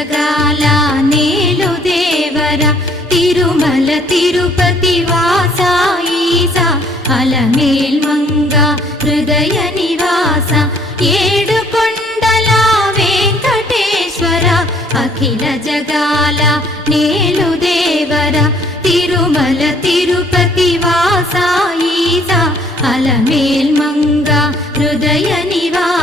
జగాల నేలు దేవర తిరుమల తిరుపతి వాస ఈసా అలమేల్ మంగ హృదయ నివాస ఏడు కొండల వెంకటేశ్వర అఖిల జగాల నేలు దేవర తిరుమల తిరుపతి వాస ఈసా అలమేల్ మంగ హృదయ నివాస